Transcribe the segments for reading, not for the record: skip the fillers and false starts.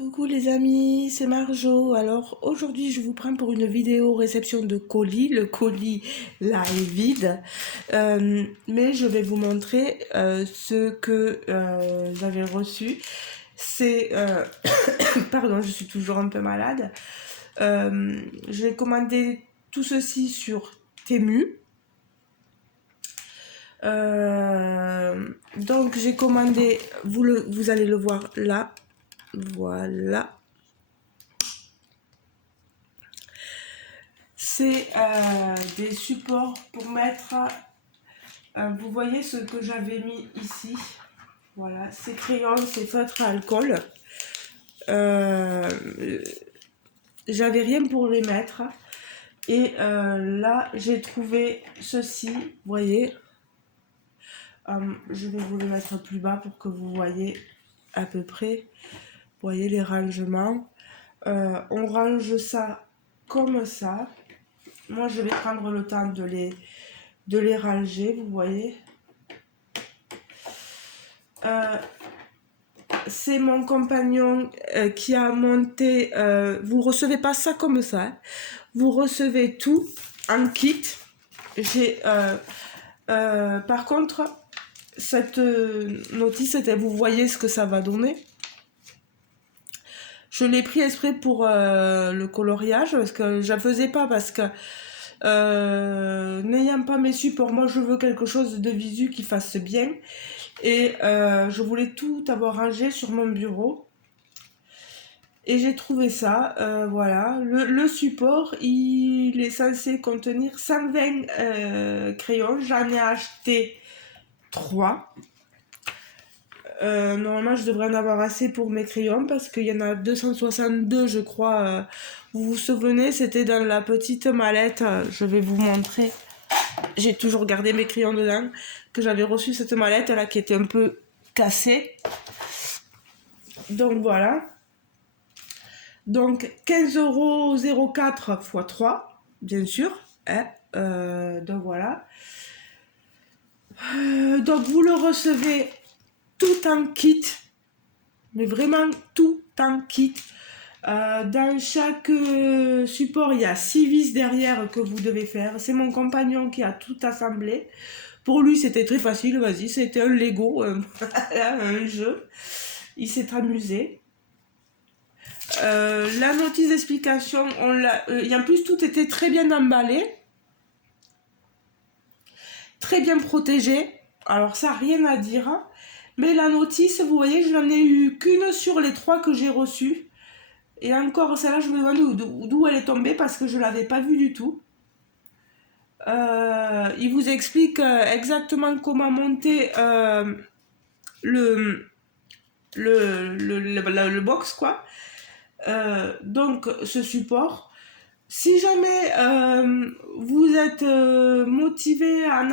Coucou les amis, c'est Marjo. Alors aujourd'hui je vous prends pour une vidéo réception de colis. Le colis là est vide, mais je vais vous montrer ce que j'avais reçu. C'est, pardon, je suis toujours un peu malade. J'ai commandé tout ceci sur Temu. Donc j'ai commandé, vous allez le voir là, voilà. C'est des supports pour mettre, vous voyez ce que j'avais mis ici, voilà, ces crayons, ces feutres à alcool. J'avais rien pour les mettre et là j'ai trouvé ceci, vous voyez. Je vais vous le mettre plus bas pour que vous voyez à peu près, vous voyez les rangements. On range ça comme ça. Moi je vais prendre le temps de les ranger, vous voyez. C'est mon compagnon qui a monté. Vous recevez pas ça comme ça, hein. Vous recevez tout en kit. J'ai par contre cette notice, vous voyez ce que ça va donner. Je l'ai pris exprès pour le coloriage parce que je ne faisais pas parce que n'ayant pas mes supports, moi je veux quelque chose de visu qui fasse bien et je voulais tout avoir rangé sur mon bureau et j'ai trouvé ça, voilà. Le support il est censé contenir 120 crayons, j'en ai acheté 3. Normalement je devrais en avoir assez pour mes crayons parce qu'il y en a 262 je crois. Vous vous souvenez, c'était dans la petite mallette, je vais vous montrer. J'ai toujours gardé mes crayons dedans, que j'avais reçu cette mallette là qui était un peu cassée. Donc voilà. Donc 15,04 € x 3, bien sûr. Hein, donc voilà. Donc vous le recevez tout en kit, mais vraiment tout en kit. Dans chaque support, il y a 6 vis derrière que vous devez faire. C'est mon compagnon qui a tout assemblé. Pour lui, c'était très facile, vas-y, c'était un Lego, un jeu. Il s'est amusé. La notice d'explication, et en plus tout était très bien emballé, très bien protégé. Alors ça, rien à dire. Hein. Mais la notice, vous voyez, je n'en ai eu qu'une sur les 3 que j'ai reçues. Et encore, celle-là, je me demande d'où elle est tombée parce que je ne l'avais pas vue du tout. Il vous explique exactement comment monter le box, quoi. Donc, ce support. Si jamais vous êtes motivé à en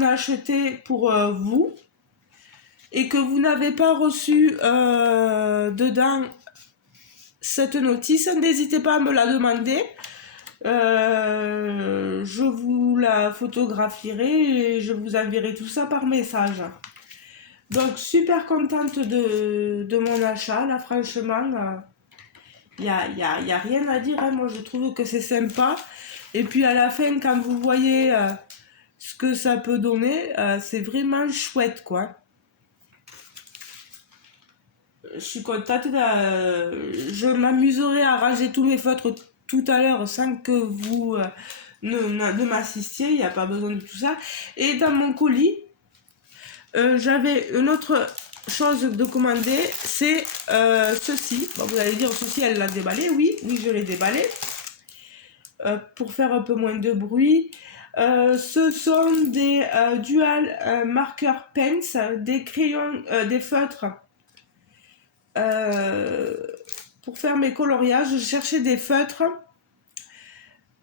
acheter, pour vous, et que vous n'avez pas reçu dedans cette notice, n'hésitez pas à me la demander. Je vous la photographierai et je vous enverrai tout ça par message. Donc super contente de mon achat là, franchement. Y a rien à dire, hein. Moi je trouve que c'est sympa. Et puis à la fin, quand vous voyez ce que ça peut donner, c'est vraiment chouette, quoi. Je suis contente. Je m'amuserai à ranger tous mes feutres tout à l'heure sans que vous ne m'assistiez. Il n'y a pas besoin de tout ça. Et dans mon colis, j'avais une autre chose de commander. C'est ceci. Bon, vous allez dire, ceci, elle l'a déballé. Oui, je l'ai déballé. Pour faire un peu moins de bruit. Ce sont des dual marker pens, des crayons, des feutres. Pour faire mes coloriages, je cherchais des feutres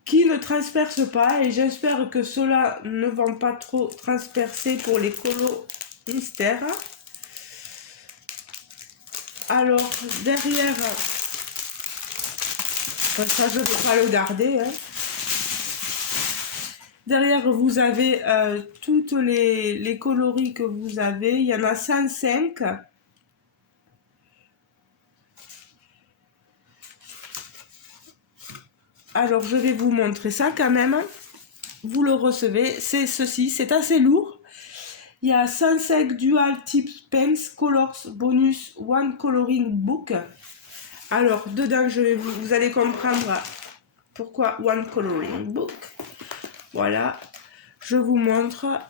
qui ne transpercent pas et j'espère que ceux-là ne vont pas trop transpercer pour les colos mystères. Alors derrière, ça je ne peux pas le garder, hein. Derrière, vous avez toutes les coloris que vous avez. Il y en a 105. Alors, je vais vous montrer ça quand même. Vous le recevez. C'est ceci. C'est assez lourd. Il y a 105 Dual Tips Pens Colors Bonus One Coloring Book. Alors, dedans, vous allez comprendre pourquoi One Coloring Book. Voilà. Je vous montre.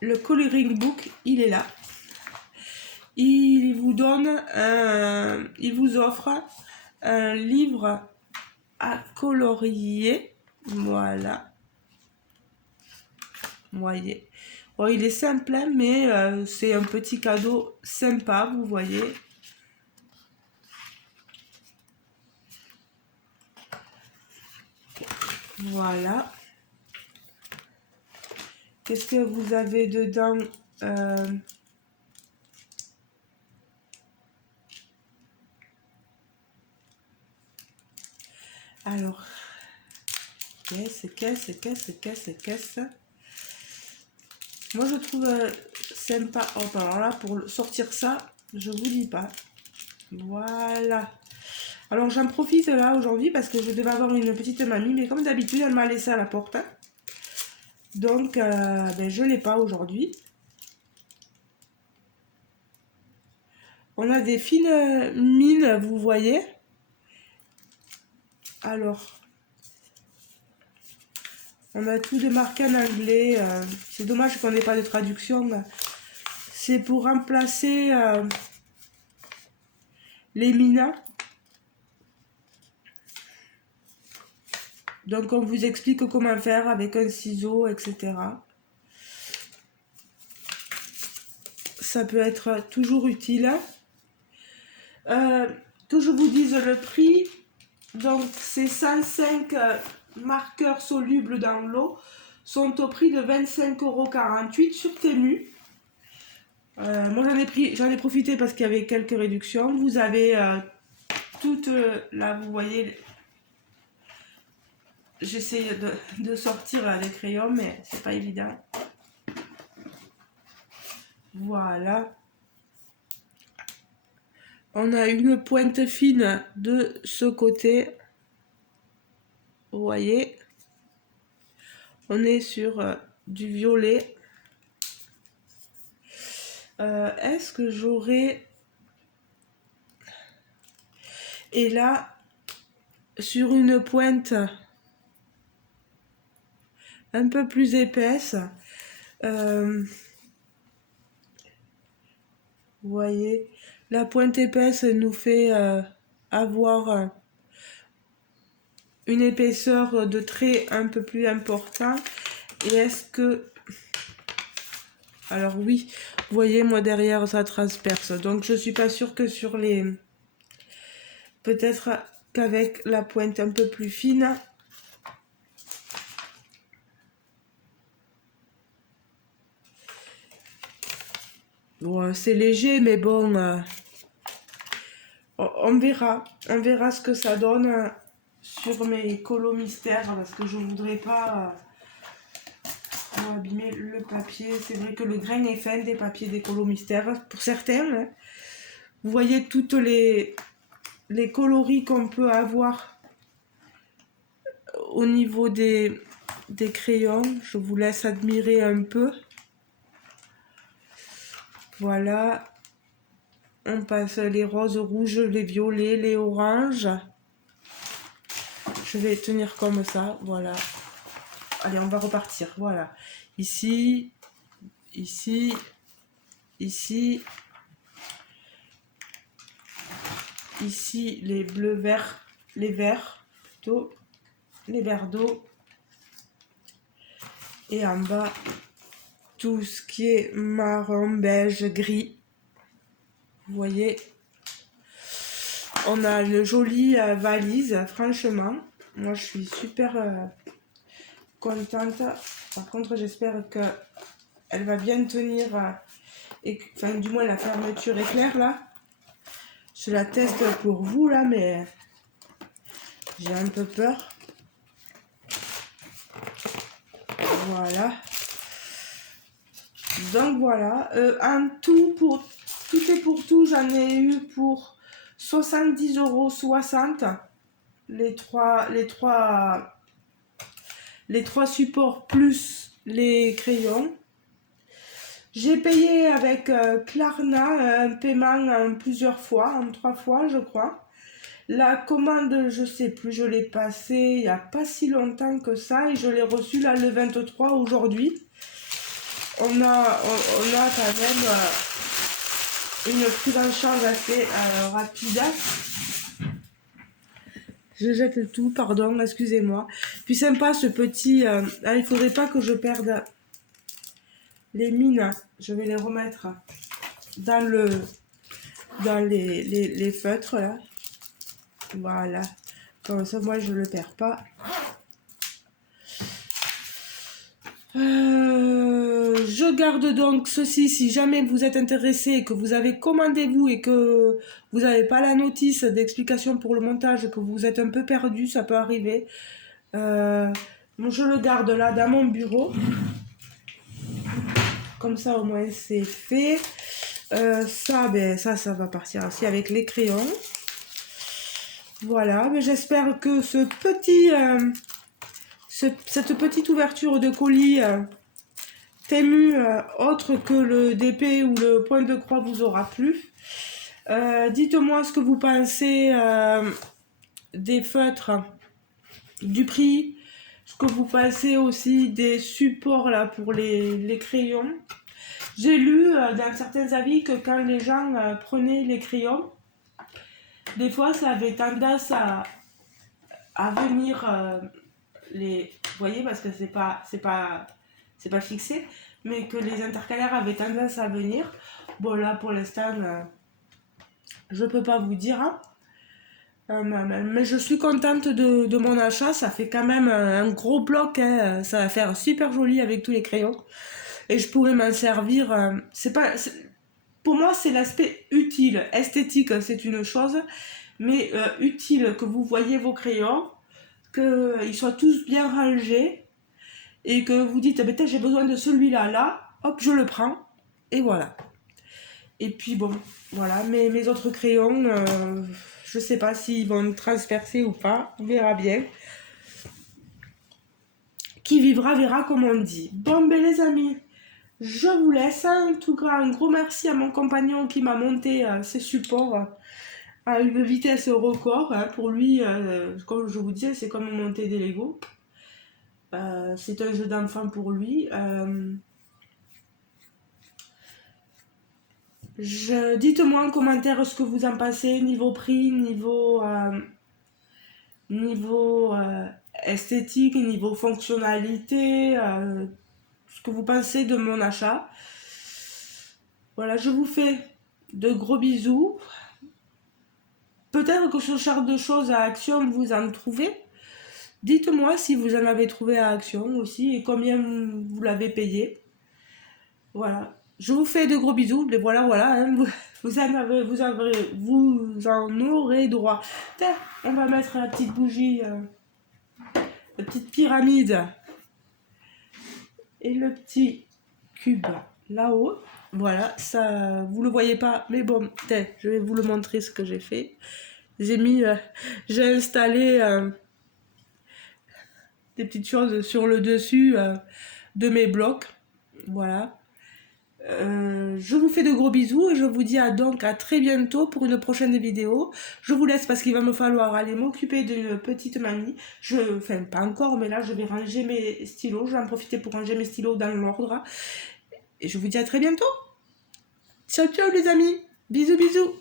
Le Coloring Book, il est là. Il vous donne, il vous offre un livre à colorier. Voilà. Voyez. Bon, il est simple, hein, mais c'est un petit cadeau sympa, vous voyez. Voilà. Qu'est-ce que vous avez dedans? Alors, qu'est-ce. Moi, je trouve sympa. Oh, alors là, pour sortir ça, je vous dis pas. Voilà. Alors, j'en profite là aujourd'hui parce que je devais avoir une petite mamie, mais comme d'habitude, elle m'a laissé à la porte. Donc, ben, je ne l'ai pas aujourd'hui. On a des fines mines, vous voyez. Alors, on a tout de marqué en anglais. C'est dommage qu'on n'ait pas de traduction. C'est pour remplacer les mines. Donc, on vous explique comment faire avec un ciseau, etc. Ça peut être toujours utile. Que je vous dise le prix. Donc, ces 105 marqueurs solubles dans l'eau sont au prix de 25,48 € sur Temu. Moi, j'en ai profité parce qu'il y avait quelques réductions. Vous avez toutes, là, vous voyez, j'essaie de sortir les crayons, mais c'est pas évident. Voilà. On a une pointe fine de ce côté. Vous voyez. On est sur du violet. Est-ce que j'aurai... Et là, sur une pointe un peu plus épaisse, vous voyez, la pointe épaisse nous fait avoir une épaisseur de trait un peu plus important. Et est-ce que... Alors oui, vous voyez, moi derrière ça transperce. Donc je suis pas sûre que sur les... Peut-être qu'avec la pointe un peu plus fine... Bon, c'est léger, mais bon... on verra ce que ça donne sur mes colos mystères, parce que je voudrais pas abîmer le papier. C'est vrai que le grain est fin des papiers des colos mystères, pour certains. Hein. Vous voyez toutes les coloris qu'on peut avoir au niveau des crayons. Je vous laisse admirer un peu. Voilà. On passe les roses, rouges, les violets, les oranges. Je vais tenir comme ça, voilà. Allez, on va repartir, voilà. Ici, ici, ici. Ici, les bleus, verts, les verts, plutôt, les verts d'eau. Et en bas, tout ce qui est marron, beige, gris. Vous voyez, on a une jolie valise, franchement. Moi, je suis super contente. Par contre, j'espère qu'elle va bien tenir, enfin, du moins la fermeture est claire là. Je la teste pour vous là, mais j'ai un peu peur. Voilà. Donc voilà, en tout, tout et pour tout, j'en ai eu pour 70,60 € les trois supports plus les crayons. J'ai payé avec Klarna un paiement en plusieurs fois, en 3 fois je crois. La commande, je sais plus, je l'ai passée il n'y a pas si longtemps que ça et je l'ai reçue là le 23 aujourd'hui. On a quand même une prise en charge assez rapide. Je jette tout, pardon, excusez-moi. Puis sympa ce petit... il faudrait pas que je perde les mines. Je vais les remettre dans les feutres là. Voilà. Comme ça, moi, je le perds pas. Je garde donc ceci si jamais vous êtes intéressé et que vous avez commandé vous et que vous n'avez pas la notice d'explication pour le montage, que vous êtes un peu perdu, ça peut arriver. Je le garde là dans mon bureau. Comme ça au moins c'est fait. Ça va partir aussi avec les crayons. Voilà, mais j'espère que cette petite ouverture de colis Temu autre que le DP ou le point de croix vous aura plu. Dites-moi ce que vous pensez des feutres, du prix, ce que vous pensez aussi des supports là pour les crayons. J'ai lu dans certains avis que quand les gens prenaient les crayons, des fois ça avait tendance à venir vous voyez, parce que c'est pas fixé, mais que les intercalaires avaient tendance à venir. Bon là pour l'instant je peux pas vous dire mais je suis contente de mon achat. Ça fait quand même un gros bloc hein. Ça va faire super joli avec tous les crayons et je pourrais m'en servir pour moi c'est l'aspect utile. Esthétique c'est une chose, mais utile, que vous voyez vos crayons, qu'ils soient tous bien rangés et que vous dites peut-être j'ai besoin de celui-là là, hop je le prends et voilà. Et puis bon voilà, mes autres crayons je sais pas s'ils vont transpercer ou pas, on verra bien. Qui vivra verra, comme on dit. Bon ben les amis, je vous laisse. En tout cas un gros merci à mon compagnon qui m'a monté ces supports à une vitesse record. Pour lui, comme je vous disais, c'est comme monter des Lego. C'est un jeu d'enfant pour lui. Dites-moi en commentaire ce que vous en pensez, niveau prix, niveau esthétique, niveau fonctionnalité, ce que vous pensez de mon achat. Voilà, je vous fais de gros bisous. Peut-être que ce genre de choses à Action, vous en trouvez. Dites-moi si vous en avez trouvé à Action aussi et combien vous l'avez payé. Voilà. Je vous fais de gros bisous. Mais voilà, hein, vous en aurez droit. Tiens, on va mettre la petite bougie, la petite pyramide et le petit cube là-haut. Voilà, ça, vous le voyez pas, mais bon, je vais vous le montrer ce que j'ai fait. J'ai installé des petites choses sur le dessus de mes blocs. Voilà. Je vous fais de gros bisous et je vous dis donc à très bientôt pour une prochaine vidéo. Je vous laisse parce qu'il va me falloir aller m'occuper d'une petite mamie. Enfin, pas encore, mais là je vais ranger mes stylos. Je vais en profiter pour ranger mes stylos dans l'ordre. Et je vous dis à très bientôt. Ciao, ciao les amis. Bisous, bisous.